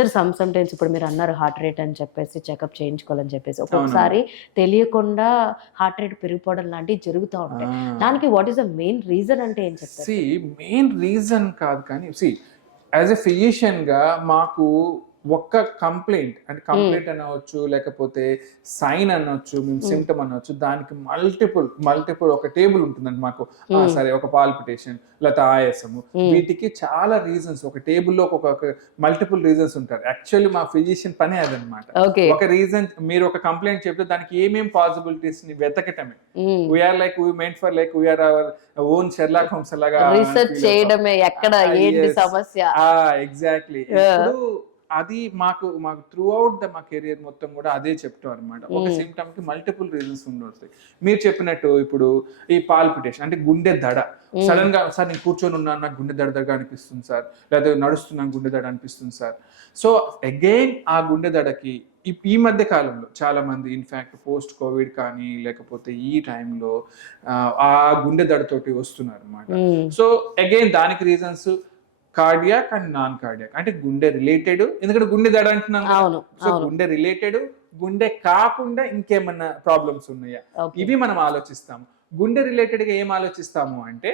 Sir some times ఇప్పుడు మీరు అన్నారు హార్ట్ రేట్ అని చెప్పేసి చెకప్ చేయించుకోవాలని చెప్పేసి ఒక్కొక్కసారి తెలియకుండా హార్ట్ రేట్ పెరిగిపోవడం లాంటివి జరుగుతూ ఉంటాయి. దానికి what is the main reason అంటే ఏం చెప్తారు? మెయిన్ రీజన్ కాదు కానీ యాజ్ ఎ ఫిజిషియన్ గా మాకు ఒక్క కంప్లైంట్ అంటే కంప్లైంట్ అనవచ్చు, లేకపోతే సైన్ అనవచ్చు, మేము సిమ్టమ్ అనవచ్చు, దానికి మల్టిపుల్ ఒక టేబుల్ ఉంటుందండి మాకు. సరే, ఒక పాల్పిటేషన్ లేకపోతే ఆయాసము, వీటికి చాలా రీజన్స్ ఒక టేబుల్లో ఒక మల్టిపుల్ రీజన్స్ ఉంటారు. యాక్చువల్లీ మా ఫిజిషియన్ పని అదనమాట. ఒక రీజన్ మీరు ఒక కంప్లైంట్ చెప్తే దానికి ఏమేం పాసిబిలిటీస్ ని వెతకటమే. We're like we meant for like we're our own Sherlock Holmes లాగా రీసెర్చ్ చేయడమే, ఎక్కడ ఏంటి సమస్య. ఎగ్జాక్ట్లీ. ఇప్పుడు అది మాకు త్రూ అవుట్ మా కెరియర్ మొత్తం కూడా అదే చెప్తాం అనమాట. ఒక సిమ్టమ్ కి మల్టిపుల్ రీజన్స్ ఉండొస్తాయి. మీరు చెప్పినట్టు ఇప్పుడు ఈ పాల్పిటేషన్ అంటే గుండె దడ, సడన్ గా సార్ నేను కూర్చొని ఉన్నాను నాకు గుండె దడగా అనిపిస్తుంది సార్, లేదా నడుస్తున్నాను గుండె దడ అనిపిస్తుంది సార్. సో అగైన్ ఆ గుండె దడకి ఈ మధ్య కాలంలో చాలా మంది ఇన్ఫాక్ట్ పోస్ట్ కోవిడ్ కానీ లేకపోతే ఈ టైంలో ఆ గుండె దడతోటి వస్తున్నారు అనమాట. సో అగైన్ దానికి reasons cardiac and non cardiac. అంటే గుండె రిలేటెడ్, ఎందుకంటే గుండె దడ అంటున్నాను. సో గుండె రిలేటెడ్, గుండె కాకుండా ఇంకేమన్నా ప్రాబ్లమ్స్ ఉన్నాయా, ఇవి మనం ఆలోచిస్తాము. గుండె రిలేటెడ్ గా ఏం ఆలోచిస్తాము అంటే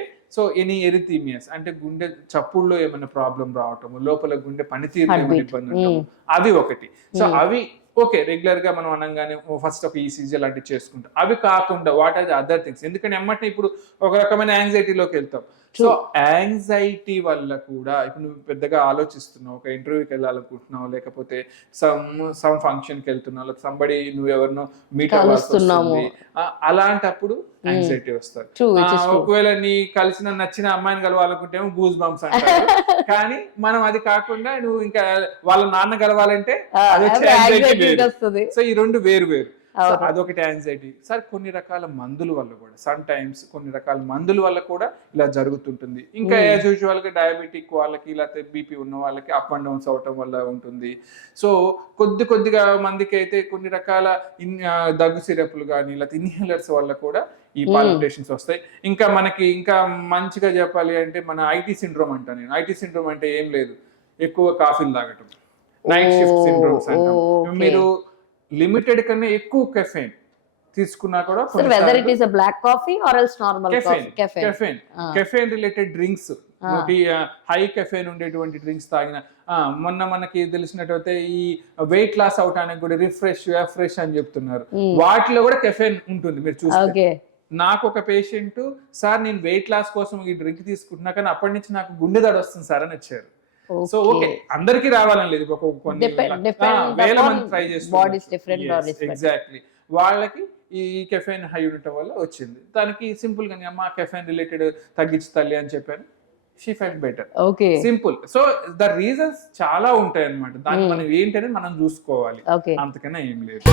ఎనీ ఎరిథీమియస్ అంటే గుండె చప్పుల్లో ఏమైనా ప్రాబ్లం రావటము, లోపల గుండె పనితీరులో ఏమైనా ఇబ్బంది ఉండటము, అవి ఒకటి. సో అవి ఓకే, రెగ్యులర్ గా మనం అనగానే ఫస్ట్ ఒక ఈసీజీ లాంటివి చేసుకుంటాం. అవి కాకుండా what are the other things, ఎందుకంటే ఎమ్మటే ఇప్పుడు ఒక రకమైన యాంగ్జైటీలోకి వెళ్తాం. సో యాంగ్జైటీ వల్ల కూడా ఇప్పుడు నువ్వు పెద్దగా ఆలోచిస్తున్నావు, ఒక ఇంటర్వ్యూకి వెళ్ళాలనుకుంటున్నావు, లేకపోతే సమ్ ఫంక్షన్కి వెళ్తున్నావు, లేకపోతే సంబడి నువ్వు ఎవరినో మీట్ అవ్వాల్సి వస్తుంది, అలాంటప్పుడు యాంగ్జైటీ వస్తారు. ఒకవేళ నీ కలిసిన నచ్చిన అమ్మాయిని కలవాలనుకుంటే గూస్ బంప్స్ అంటారు. కానీ మనం అది కాకుండా నువ్వు ఇంకా వాళ్ళ నాన్న కలవాలంటే అదే యాంగ్జైటీ. సో ఈ రెండు వేరు. అదొకటి యాంగ్జైటీ. సార్ కొన్ని రకాల మందుల వల్ల కూడా ఇలా జరుగుతుంటుంది. ఇంకా యాజ్ యూజువల్ గా డయాబెటిక్ వాళ్ళకి లేకపోతే బీపీ ఉన్న వాళ్ళకి అప్ అండ్ డౌన్స్ అవటం వల్ల ఉంటుంది. సో కొద్దిగా మందికి అయితే కొన్ని రకాల దగ్గు సిరప్లు కానీ లేకపోతే ఇన్హేలర్స్ వల్ల కూడా ఈ పాల్పిటేషన్స్ వస్తాయి. ఇంకా మంచిగా చెప్పాలి అంటే మన ఐటీ సిండ్రోమ్ అంటాను నేను. ఐటీ సిండ్రోమ్ అంటే ఏం లేదు, ఎక్కువ కాఫీలు తాగటం, నైట్ షిఫ్ట్ సిండ్రోమ్స్ అంటాం. మీరు లిమిటెడ్ కన్నా ఎక్కువ కెఫెన్ తీసుకున్నా కూడా caffeine related drinks, high caffeine ఉండేటువంటి డ్రింక్స్ తాగిన, మొన్న మనకి తెలిసినట్టయితే ఈ వెయిట్ లాస్ అవటానికి కూడా రిఫ్రెష్ అని చెప్తున్నారు, వాటిలో కూడా కెఫెన్ ఉంటుంది. మీరు చూస్తే నాకు ఒక పేషెంట్ సార్ నేను వెయిట్ లాస్ కోసం ఈ డ్రింక్ తీసుకుంటున్నా కానీ అప్పటి నుంచి నాకు గుండె దడ వస్తుంది సార్ అని వచ్చారు. సో ఓకే, అందరికి రావాలని లేదు, కొన్ని వేల మంది ట్రై చేస్తున్నారు. ఎగ్జాక్ట్లీ, వాళ్ళకి ఈ కెఫెన్ హై ఉండటం వల్ల వచ్చింది. దానికి సింపుల్ గా అమ్మ కెఫెన్ రిలేటెడ్ తగ్గించు తల్లి అని చెప్పాను, she felt better. Simple. So the reasons చాలా ఉంటాయి అన్నమాట. దాన్ని మనం ఏంటనేది మనం చూసుకోవాలి, అంతకన్నా ఏం లేదు.